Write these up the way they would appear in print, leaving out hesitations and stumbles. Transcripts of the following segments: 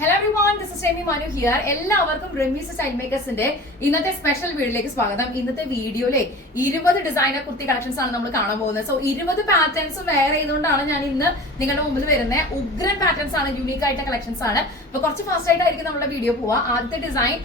Hello everyone, this is Shemi Manu here. എല്ലാവർക്കും Remees style മേക്കേഴ്സിന്റെ ഇന്നത്തെ special വീഡിയോയിലേക്ക് സ്വാഗതം. ഇന്നത്തെ വീഡിയോയിലെ 20 ഡിസൈനർ കുർത്തി കളക്ഷൻസ് ആണ് നമ്മൾ കാണാൻ പോകുന്നത്. സോ 20 പാറ്റേൺസും വേറെ ചെയ്തുകൊണ്ടാണ് ഞാൻ ഇന്ന് നിങ്ങളുടെ മുമ്പിൽ വരുന്നത്. ഉഗ്രൻ പാറ്റേൺസ് ആണ്, യൂണീക് ആയിട്ട് കളക്ഷൻസ് ആണ്. അപ്പൊ കുറച്ച് ഫാസ്റ്റ് ആയിട്ടായിരിക്കും നമ്മുടെ വീഡിയോ പോവുക. ആദ്യത്തെ ഡിസൈൻ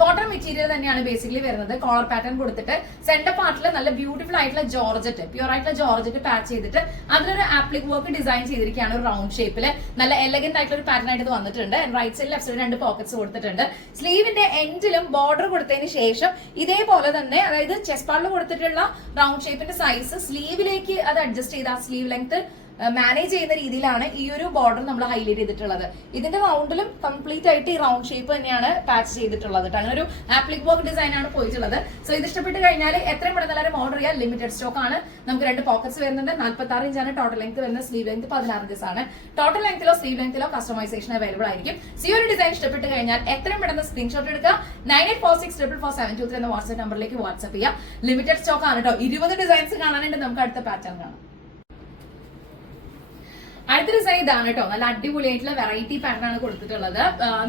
കോട്ടൺ മെറ്റീരിയൽ തന്നെയാണ് ബേസിക്കലി വരുന്നത്. കോളർ പാറ്റേൺ കൊടുത്തിട്ട് സെന്റർ പാർട്ടിൽ നല്ല ബ്യൂട്ടിഫുൾ ആയിട്ടുള്ള ജോർജറ്റ്, പ്യൂർ ആയിട്ടുള്ള ജോർജറ്റ് പാച്ച് ചെയ്തിട്ട് അതിലൊരു ആപ്ലിക് വർക്ക് ഡിസൈൻ ചെയ്തിരിക്കുകയാണ്. ഒരു റൗണ്ട് ഷേപ്പിൽ നല്ല എലഗന്റ് ആയിട്ടുള്ള ഒരു പാറ്റേൺ ആയിട്ട് വന്നിട്ടുണ്ട്. റൈറ്റ് സൈഡിൽ ലെഫ്റ്റ് സൈഡിൽ 2 പോക്കറ്റ്സ് കൊടുത്തിട്ടുണ്ട്. സ്ലീവിന്റെ എൻഡിലും ബോർഡർ കൊടുത്തതിന് ശേഷം ഇതേപോലെ തന്നെ, അതായത് ചെസ്റ്റ് പാർട്ടിൽ കൊടുത്തിട്ടുള്ള റൗണ്ട് ഷേപ്പിന്റെ സൈസ് സ്ലീവിലേക്ക് അത് അഡ്ജസ്റ്റ് ചെയ്ത് ആ സ്ലീവ് ലെങ്ത് മാനേജ് ചെയ്യുന്ന രീതിയിലാണ് ഈ ഒരു ബോർഡർ നമ്മൾ ഹൈലൈറ്റ് ചെയ്തിട്ടുള്ളത്. ഇതിന്റെ റൗണ്ടിലും കംപ്ലീറ്റ് ആയിട്ട് ഈ റൗണ്ട് ഷേപ്പ് തന്നെയാണ് പാച്ച് ചെയ്തിട്ടുള്ളത്. അങ്ങനെ ഒരു ആപ്ലിക് വർക്ക് ഡിസൈൻ ആണ് പോയിട്ടുള്ളത്. സോ ഇത് ഇഷ്ടപ്പെട്ട് കഴിഞ്ഞാൽ എത്രയും പെട്ടെന്ന് എല്ലാവരും ഓർഡർ ചെയ്യാൻ. ലിമിറ്റഡ് സ്റ്റോക്ക് ആണ്. നമുക്ക് 2 പോക്കറ്റ്സ് വരുന്നുണ്ട്. 46 ഇഞ്ചാണ് ടോട്ടൽ ലെങ്ത് വരുന്നത്. സ്ലീവ് ലെങ്ത് 16 ഇഞ്ചസ് ആണ്. ടോട്ടൽ ലെങ്ത്തിലോ സ്ലീവ് ലെങ്ത്തിലോ കസ്റ്റമൈസേഷൻ അവൈലബിൾ ആയിരിക്കും. സോ ഈ ഒരു ഡിസൈൻ ഇഷ്ടപ്പെട്ട് കഴിഞ്ഞാൽ എത്രയും പെട്ടെന്ന് സ്ക്രീൻഷോട്ട് എടുക്കുക. 9846444723 എന്ന വാട്സ്ആപ്പ് നമ്പറിലേക്ക് വാട്സ്ആപ്പ് ചെയ്യാം. ലിമിറ്റഡ് സ്റ്റോക്ക് ആണ് കേട്ടോ. 20 ഡിസൈൻസ് കാണാനുണ്ട്. നമുക്ക് അടുത്ത പാറ്റേൺ കാണാം. അടുത്ത ഡിസൈൻ ഇതാണ് കേട്ടോ. നല്ല അടിപൊളിയായിട്ടുള്ള വെറൈറ്റി പാറ്റേൺ ആണ് കൊടുത്തിട്ടുള്ളത്.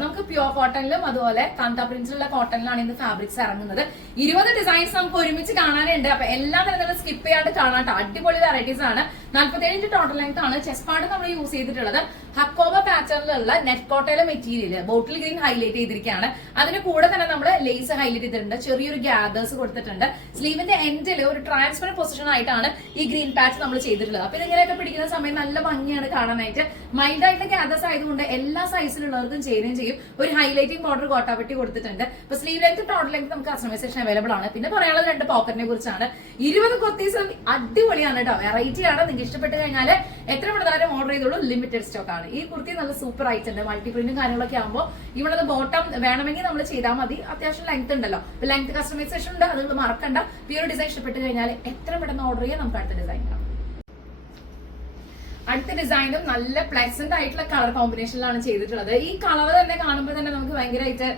നമുക്ക് പ്യൂർ കോട്ടണിലും അതുപോലെ കാന്ത പ്രിന്റിലുള്ള കോട്ടണിലാണ് ഇന്ന് ഫാബ്രിക്സ് ഇറങ്ങുന്നത്. 20 ഡിസൈൻസ് നമുക്ക് ഒരുമിച്ച് കാണാനുണ്ട്. അപ്പൊ എല്ലാം തന്നെ സ്കിപ്പ് ചെയ്യാണ്ട് കാണാം കേട്ടോ. അടിപൊളി വെറൈറ്റീസ് ആണ്. 47 ഇഞ്ച് ടോട്ടൽ ലെങ്ത് ആണ്. ചെസ്റ്റ് പാർട്ട് നമ്മൾ യൂസ് ചെയ്തിട്ടുള്ളത് ഹക്കോബ പാറ്റേണിലുള്ള നെറ്റ് കോട്ടയിലെ മെറ്റീരിയൽ ബോട്ടിൽ ഗ്രീൻ ഹൈലൈറ്റ് ചെയ്തിരിക്കുകയാണ്. അതിന് കൂടെ തന്നെ നമ്മൾ ലേസ് ഹൈലൈറ്റ് ചെയ്തിട്ടുണ്ട്. ചെറിയൊരു ഗ്യാദേഴ്സ് കൊടുത്തിട്ടുണ്ട്. സ്ലീവിന്റെ എൻഡിൽ ഒരു ട്രാൻസ്പെറന്റ് പൊസിഷൻ ആയിട്ടാണ് ഈ ഗ്രീൻ പാച്ച് നമ്മൾ ചെയ്തിട്ടുള്ളത്. അപ്പൊ ഇതിങ്ങനെയൊക്കെ പിടിക്കുന്ന സമയം നല്ല ഭംഗിയാണ് കാണാനായിട്ട്. മൈൽഡ് ആയിട്ടുള്ള ഗ്യാദേഴ്സ് ആയതുകൊണ്ട് എല്ലാ സൈസിലുള്ളവർക്കും ചേരുകയും ചെയ്യും. ഒരു ഹൈലൈറ്റിംഗ് ബോർഡർ കോട്ടാപെട്ടി കൊടുത്തിട്ടുണ്ട്. അപ്പൊ സ്ലീവ് ലെങ്ത് ടോട്ടൽ ലെങ്ത് നമുക്ക് കസ്റ്റമൈസേഷൻ അവൈലബിൾ ആണ്. പിന്നെ പറയാനുള്ളത് 2 പോക്കറ്റിനെ കുറിച്ചാണ്. 20 കുർത്തീസ് അടിപൊളിയാണ് കേട്ടോ. വെറൈറ്റി ആണ്. നിങ്ങൾക്ക് ഇഷ്ടപ്പെട്ട് കഴിഞ്ഞാൽ എത്ര പെട്ടെന്ന് ഓർഡർ ചെയ്തോളൂ. ലിമിറ്റഡ് സ്റ്റോക്ക് ആണ്. ഈ കുർത്തി നല്ല സൂപ്പർ ആയിട്ടുണ്ട്. മൾട്ടി പ്രിന്റും കാര്യങ്ങളൊക്കെ ആകുമ്പോൾ ഇവിടെ ബോട്ടം വേണമെങ്കിൽ നമ്മൾ ചെയ്താൽ മതി. അത്യാവശ്യം ലെങ്ത് ഉണ്ടല്ലോ. അപ്പൊ ലെങ്ത് കസ്റ്റമൈസേഷൻ ഉണ്ട്. അത് നിങ്ങൾ മറക്കണ്ട. ഈ ഒരു ഡിസൈൻ ഇഷ്ടപ്പെട്ട് കഴിഞ്ഞാൽ എത്ര പെട്ടെന്ന് ഓർഡർ ചെയ്യാം. നമുക്ക് അടുത്ത ഡിസൈൻ കാണാം. അടുത്ത ഡിസൈനും നല്ല പ്ലസന്റ് ആയിട്ടുള്ള കളർ കോമ്പിനേഷനിലാണ് ചെയ്തിട്ടുള്ളത്. ഈ കളർ തന്നെ കാണുമ്പോൾ തന്നെ നമുക്ക് ഭയങ്കരമായിട്ട്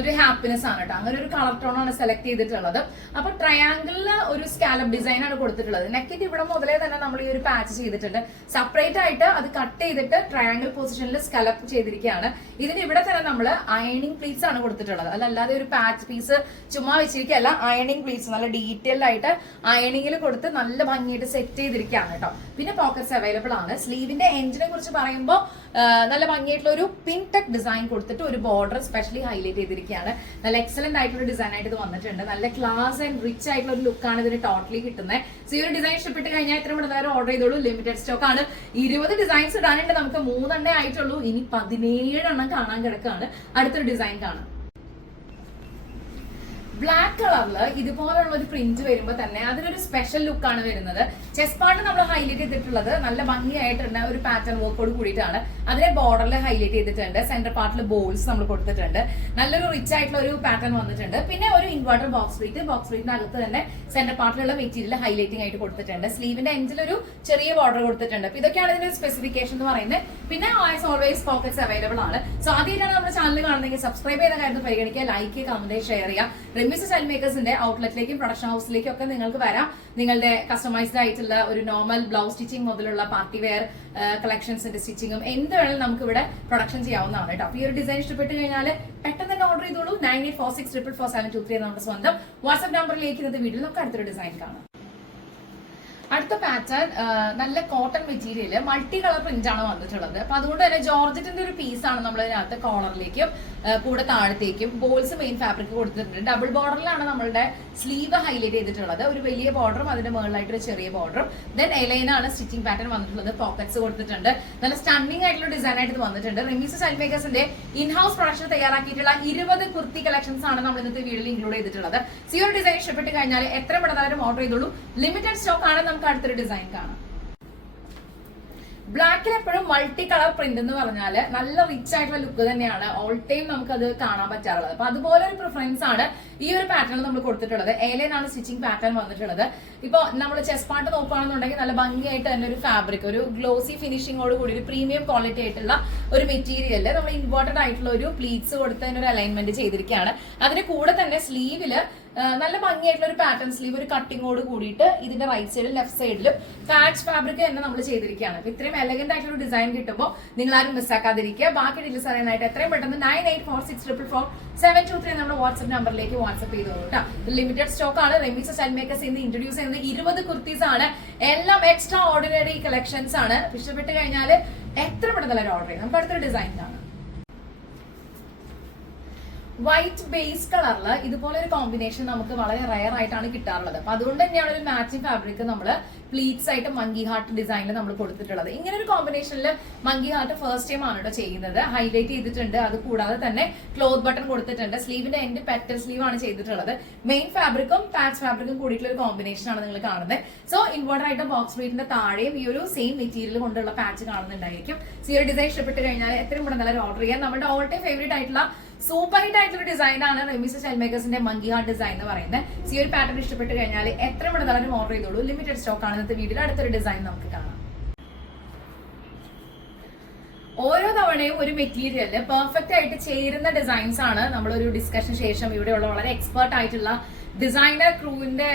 ഒരു ഹാപ്പിനെസ് ആണ് കേട്ടോ. അങ്ങനെ ഒരു കളർ ടോൺ ആണ് സെലക്ട് ചെയ്തിട്ടുള്ളത്. അപ്പൊ ട്രയാങ്കിളില് ഒരു സ്കാലപ്പ് ഡിസൈൻ ആണ് കൊടുത്തിട്ടുള്ളത്. നെക്കിന്റെ ഇവിടെ മുതലേ തന്നെ നമ്മൾ ഈ ഒരു പാച്ച് ചെയ്തിട്ടുണ്ട്. സെപ്പറേറ്റ് ആയിട്ട് അത് കട്ട് ചെയ്തിട്ട് ട്രയാങ്കിൾ പൊസിഷനിൽ സ്കാലപ്പ് ചെയ്തിരിക്കുകയാണ്. ഇതിന് ഇവിടെ തന്നെ നമ്മൾ അയണിങ് പ്ലീറ്റ്സ് ആണ് കൊടുത്തിട്ടുള്ളത്. അല്ലാതെ ഒരു പാച്ച് പീസ് ചുമ്മാ വെച്ചിരിക്കുകയല്ല. അയണിങ് പ്ലീറ്റ്സ് നല്ല ഡീറ്റെയിൽ ആയിട്ട് അയണിങ്ങിൽ കൊടുത്ത് നല്ല ഭംഗിയായിട്ട് സെറ്റ് ചെയ്തിരിക്കുകയാണ് കേട്ടോ. പിന്നെ പോക്കറ്റ്സ് അവൈലബിൾ ആണ്. സ്ലീവിന്റെ എൻഡിനെ കുറിച്ച് പറയുമ്പോൾ നല്ല ഭംഗിയായിട്ടുള്ള ഒരു പിൻ ടെക് ഡിസൈൻ കൊടുത്തിട്ട് ഒരു ബോർഡർ സ്പെഷ്യലി ഹൈലൈറ്റ് ചെയ്തിരിക്കുകയാണ്. നല്ല എക്സലന്റ് ആയിട്ടുള്ള ഡിസൈൻ ആയിട്ട് ഇത് വന്നിട്ടുണ്ട്. നല്ല ക്ലാസ് ആൻഡ് റിച്ച് ആയിട്ടുള്ള ഒരു ലുക്കാണ് ഇതിന് ടോട്ടലി കിട്ടുന്നത്. സോ ഈ ഒരു ഡിസൈൻ ഇഷ്ടപ്പെട്ട് കഴിഞ്ഞാൽ എത്ര മണി ഓർഡർ ചെയ്തോളൂ. ലിമിറ്റഡ് സ്റ്റോക്ക് ആണ്. 20 ഡിസൈൻസ് ഇടാനുണ്ട്. നമുക്ക് 3 എണ്ണേ ആയിട്ടുള്ളൂ. ഇനി 17 എണ്ണം കാണാൻ കിടക്കുകയാണ്. അടുത്തൊരു ഡിസൈൻ കാണാം. ബ്ലാക്ക് കളറില് ഇതുപോലുള്ള ഒരു പ്രിന്റ് വരുമ്പോൾ തന്നെ അതിനൊരു സ്പെഷ്യൽ ലുക്കാണ് വരുന്നത്. ചെസ്റ്റ് പാർട്ട് നമ്മൾ ഹൈലൈറ്റ് ചെയ്തിട്ടുള്ളത് നല്ല ഭംഗിയായിട്ടുണ്ട്. ഒരു പാറ്റേൺ വർക്കോട് കൂടിയിട്ടാണ്. അതിനെ ബോർഡറിൽ ഹൈലൈറ്റ് ചെയ്തിട്ടുണ്ട്. സെന്റർ പാർട്ടിൽ ബോൾസ് നമ്മൾ കൊടുത്തിട്ടുണ്ട്. നല്ലൊരു റിച്ച് ആയിട്ടുള്ള ഒരു പാറ്റേൺ വന്നിട്ടുണ്ട്. പിന്നെ ഒരു ഇൻവെർട്ടർ ബോക്സ് പ്ലീറ്റിന്റെ അകത്ത് തന്നെ സെന്റർ പാർട്ടിലുള്ള മെറ്റീരിയൽ ഹൈലൈറ്റിംഗ് ആയിട്ട് കൊടുത്തിട്ടുണ്ട്. സ്ലീവിന്റെ എൻഡിൽ ഒരു ചെറിയ ബോർഡർ കൊടുത്തിട്ടുണ്ട്. അപ്പൊ ഇതൊക്കെയാണ് ഇതിന്റെ സ്പെസിഫിക്കേഷൻ എന്ന് പറയുന്നത്. പിന്നെ ആസ് ഓൾവേസ് പോക്കറ്റ്സ് അവൈലബിൾ ആണ്. സോ ആദ്യമായിട്ടാണ് നമ്മുടെ ചാനൽ കാണുന്നതെങ്കിൽ സബ്സ്ക്രൈബ് ചെയ്ത കാര്യം പരിഗണിക്കുക. ലൈക്ക്, കമന്റ്, ഷെയർ ചെയ്യുക. റെമീസ് സ്റ്റൈൽ മേക്കേഴ്സിന്റെ ഔട്ട്ലെറ്റിലേക്കും പ്രൊഡക്ഷൻ ഹൗസിലേക്കും ഒക്കെ നിങ്ങൾക്ക് വരാം. നിങ്ങളുടെ കസ്റ്റമൈസ്ഡ് ആയിട്ടുള്ള ഒരു നോർമൽ ബ്ലൗസ് സ്റ്റിച്ചിങ് മുതലുള്ള പാർട്ടി വെയർ കളക്ഷൻസിന്റെ സ്റ്റിച്ചിങ്ങും എന്ത് വേണമെങ്കിലും നമുക്ക് ഇവിടെ പ്രൊഡക്ഷൻ ചെയ്യാവുന്നതാണ് കേട്ടോ. അപ്പൊ ഈ ഒരു ഡിസൈൻ ഇഷ്ടപ്പെട്ട് കഴിഞ്ഞാൽ പെട്ടെന്ന് തന്നെ ഓർഡർ ചെയ്തോളൂ. 9846444723 എന്ന നമ്മുടെ സ്വന്തം വാട്സ്ആപ്പ് നമ്പറിലേക്ക് ഇന്നത്തെ വീഡിയോയിൽ നമുക്ക് അടുത്തൊരു ഡിസൈൻ കാണാം. അടുത്ത പാറ്റേൺ നല്ല cotton material multi colour print ആണ് വന്നിട്ടുള്ളത്. അപ്പൊ അതുകൊണ്ട് തന്നെ ജോർജറ്റിന്റെ ഒരു പീസാണ് നമ്മൾ ഇതിനകത്ത് കോളറിലേക്കും കൂടെ താഴത്തേക്കും ബോൾസ് മെയിൻ ഫാബ്രിക് കൊടുത്തിട്ടുണ്ട്. ഡബിൾ ബോർഡറിലാണ് നമ്മളുടെ സ്ലീവ് ഹൈലൈറ്റ് ചെയ്തിട്ടുള്ളത്. ഒരു വലിയ ബോർഡറും അതിന്റെ മുകളിലായിട്ട് ഒരു ചെറിയ ബോർഡറും. ദെൻ എലൈനാണ് സ്റ്റിച്ചിങ് പാറ്റേൺ വന്നിട്ടുള്ളത്. പോക്കറ്റ്സ് കൊടുത്തിട്ടുണ്ട്. നല്ല സ്റ്റണ്ണിംഗ് ആയിട്ടുള്ള ഡിസൈൻ ആയിട്ട് വന്നിട്ടുണ്ട്. റെമീസ് സ്റ്റൈൽ മേക്കേഴ്സിന്റെ ഇൻഹൌസ് പ്രൊഡക്ഷൻ തയ്യാറാക്കിയിട്ടുള്ള 20 കുർത്തി കളക്ഷൻസ് ആണ് നമ്മൾ ഇന്നത്തെ വീഡിയോയിൽ ഇൻക്ലൂഡ് ചെയ്തിട്ടുള്ളത്. സി ഒരു ഡിസൈൻ ഇഷ്ടപ്പെട്ട് കഴിഞ്ഞാൽ എത്ര പെട്ടെന്ന് ഓർഡർ ചെയ്തോളൂ. ലിമിറ്റഡ് സ്റ്റോക്ക് ആണ്. നമുക്ക് അടുത്തൊരു ഡിസൈൻ കാണാം. ബ്ലാക്കിൽ എപ്പോഴും മൾട്ടി കളർ പ്രിന്റ് എന്ന് പറഞ്ഞാൽ നല്ല റിച്ച് ആയിട്ടുള്ള ലുക്ക് തന്നെയാണ് ഓൾ ടൈം നമുക്ക് അത് കാണാൻ പറ്റാറുള്ളത്. അപ്പൊ അതുപോലെ ഒരു പ്രിഫറൻസ് ആണ് ഈ ഒരു പാറ്റേൺ നമ്മൾ കൊടുത്തിട്ടുള്ളത്. ഏലൈനാണ് സ്റ്റിച്ചിങ് പാറ്റേൺ വന്നിട്ടുള്ളത്. ഇപ്പൊ നമ്മൾ ചെസ്റ്റ് പാർട്ട് നോക്കുകയാണെന്നുണ്ടെങ്കിൽ നല്ല ഭംഗിയായിട്ട് തന്നെ ഒരു ഫാബ്രിക്, ഒരു ഗ്ലോസി ഫിനിഷിങ്ങോട് കൂടി ഒരു പ്രീമിയം ക്വാളിറ്റി ആയിട്ടുള്ള ഒരു മെറ്റീരിയലിൽ നമ്മൾ ഇൻവേർട്ടഡ് ആയിട്ടുള്ള ഒരു പ്ലീറ്റ്സ് കൊടുത്ത് ഒരു അലൈൻമെന്റ് ചെയ്തിരിക്കുകയാണ്. അതിന് കൂടെ തന്നെ സ്ലീവില് നല്ല ഭംഗിയായിട്ടുള്ള ഒരു പാറ്റേൺ സ്ലീവ്, ഒരു കട്ടിങ്ങോട് കൂടിയിട്ട് ഇതിന്റെ റൈറ്റ് സൈഡിലും ലെഫ്റ്റ് സൈഡിലും പാച്ച് ഫാബ്രിക് തന്നെ നമ്മൾ ചെയ്തിരിക്കുകയാണ്. അപ്പൊ ഇത്രയും എലഗന്റ് ആയിട്ടുള്ള ഒരു ഡിസൈൻ കിട്ടുമ്പോൾ നിങ്ങൾ ആരും മിസ്സാക്കാതിരിക്കുക. ബാക്കി ഡീറ്റെയിൽസ് അറിയാനായിട്ട് എത്രയും പെട്ടെന്ന് 9846444723 നമ്മുടെ വാട്സ്ആപ്പ് നമ്പറിലേക്ക് വാട്സ്ആപ്പ് ചെയ്തോളൂ കേട്ടോ. ലിമിറ്റഡ് സ്റ്റോക്ക് ആണ്. റെമിക്സ് സ്റ്റൈൽ മേക്കേഴ്സ് ഇന്ന് ഇൻട്രൊഡ്യൂസ് ചെയ്യുന്നത് 20 കുർത്തീസ് ആണ്. എല്ലാം എക്സ്ട്രാ ഓർഡിനറി കളക്ഷൻസ് ആണ്. ഇഷ്ടപ്പെട്ട് കഴിഞ്ഞാൽ എത്ര പെട്ടെന്ന് ഓർഡർ ചെയ്യും. നമുക്ക് അടുത്തൊരു ഡിസൈൻ കാണാം. വൈറ്റ് ബേസ് കളറിൽ ഇതുപോലെ ഒരു കോമ്പിനേഷൻ നമുക്ക് വളരെ റയർ ആയിട്ടാണ് കിട്ടാറുള്ളത്. അപ്പൊ അതുകൊണ്ട് തന്നെയാണ് ഒരു മാച്ചിങ് ഫാബ്രിക് നമ്മൾ പ്ലീറ്റ്സ് ആയിട്ട് മങ്കി ഹാർട്ട് ഡിസൈനിൽ നമ്മൾ കൊടുത്തിട്ടുള്ളത്. ഇങ്ങനെ ഒരു കോമ്പിനേഷനിൽ മങ്കി ഹാർട്ട് ഫസ്റ്റ് ടൈം ആണ് കേട്ടോ ചെയ്യുന്നത്. ഹൈലൈറ്റ് ചെയ്തിട്ടുണ്ട്. അത് കൂടാതെ തന്നെ ക്ലോത്ത് ബട്ടൺ കൊടുത്തിട്ടുണ്ട്. സ്ലീവിന്റെ എൻഡ് പെറ്റൽ സ്ലീവ് ആണ് ചെയ്തിട്ടുള്ളത്. മെയിൻ ഫാബ്രിക്കും പാച്ച് ഫാബ്രിക്കും കൂടിയിട്ടുള്ള ഒരു കോമ്പിനേഷൻ ആണ് നിങ്ങൾ കാണുന്നത്. സോ ഇൻവേർട്ടർ ആയിട്ട് ബോക്സ് പ്ലേറ്റിന്റെ താഴെയും ഈ ഒരു സെയിം മെറ്റീരിയൽ കൊണ്ടുള്ള പാച്ച് കാണുന്നുണ്ടായിരിക്കും. ഈ ഒരു ഡിസൈൻ ഇഷ്ടപ്പെട്ട് കഴിഞ്ഞാൽ എത്രയും പെട്ടെന്ന് ഓർഡർ ചെയ്യാൻ. നമ്മുടെ ഓൾ ടൈം ഫേവറേറ്റ് ആയിട്ടുള്ള സൂപ്പർ ഹിറ്റ് ആയിട്ടുള്ള ഡിസൈൻ ആണ് റെമിക്സ് സ്റ്റൈൽ മേക്കേഴ്സിന്റെ മങ്കി ഹാർട്ട് ഡിസൈൻ എന്ന് പറയുന്നത്. ഈ ഒരു പാറ്റേൺ ഇഷ്ടപ്പെട്ട് കഴിഞ്ഞാൽ എത്ര പെട്ടെന്ന് ഓർഡർ ചെയ്തോളൂ. ലിമിറ്റഡ് സ്റ്റോക്ക് ആണ്. ഇന്നത്തെ വീഡിയോയിൽ അടുത്തൊരു ഡിസൈൻ നമുക്ക് കാണാം. ഓരോ തവണയും ഒരു മെറ്റീരിയല് പെർഫെക്റ്റ് ആയിട്ട് ചേരുന്ന ഡിസൈൻസ് ആണ് നമ്മളൊരു ഡിസ്കഷൻ ശേഷം ഇവിടെയുള്ള വളരെ എക്സ്പേർട്ട് ആയിട്ടുള്ള ഡിസൈനർ ക്രൂവിന്റെ